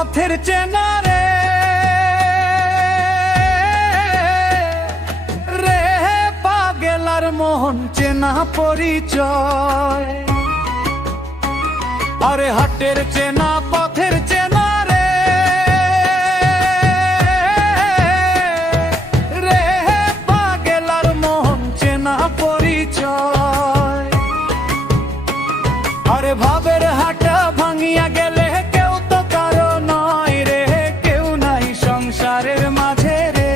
পথের চেনা রে রে পাগেলার মোহন চেনা পরিচয়। আরে হাটের চেনা পথের চেনা রে রে পাগেলার মোহন চেনা পরিচয়। আরে ভাবের হাটা ভাঙিয়া গেলে কেউ তো কারো নয় রে, কেউ নাই সংসারের মাঝে রে।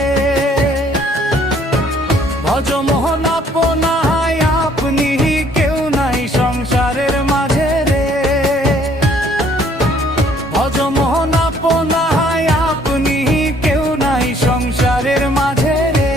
ভজমোহন আপনায় আপনি, কেউ নাই সংসারের মাঝে রে। ভজমোহন আপনায় আপনি, কেউ নাই সংসারের মাঝে রে।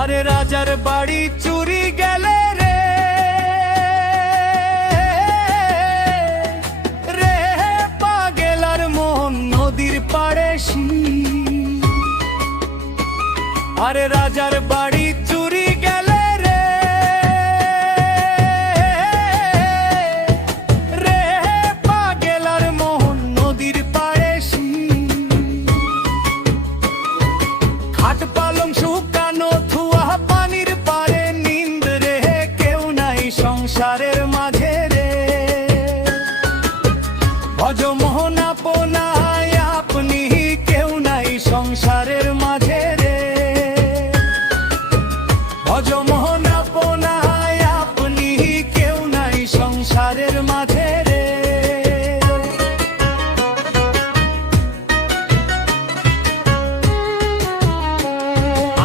আরে রাজার বাড়ি চুরি গেলে রে রে পাগেলার মন নদীর পাড়ে শির। আরে রাজার বাড়ি চুরি গেলে রে রে পাগেলার মন নদীর পাড়ে শির। খাট পালং শুকানো ধোয়া পানির পারে নিন্দ রে, কেউ নাই সংসারের মাঝে রে। ভজমোহন আপনায় আপনি, কেউ নাই সংসারের মাঝে রে। ভজমোহন আপনায় আপনি, কেউ নাই সংসারের মাঝে রে।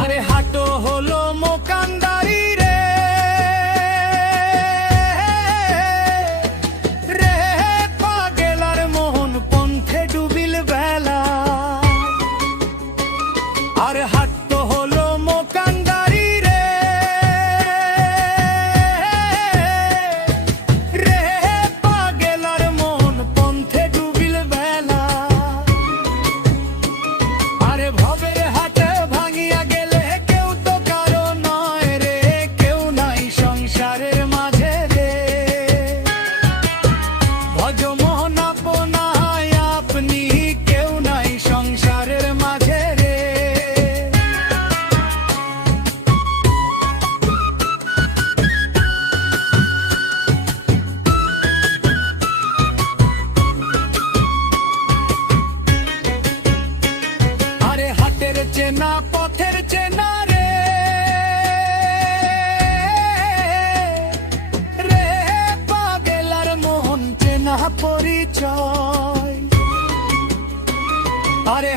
আরে হাটো হলো মোকান্দারি রে রে পাগেলার মোহন পন্থে ডুবিল বেলা। আর হাটো হলো মোকান্দারি রে রে পাগেলার মোহন পন্থে ডুবিল বেলা। আরে ভবের হাটে ভাঙিয়া গেলে কেউ তো কারো নয় রে, কেউ নাই সংসারের মাঝে রে। ভজমোহন আপনায় আপনি, কেউ নাই সংসারের মাঝে রে। আরে হাটের চেনা পথের চেনা রে রে পাগেলার মোহন চেনা পরিচয়। আরে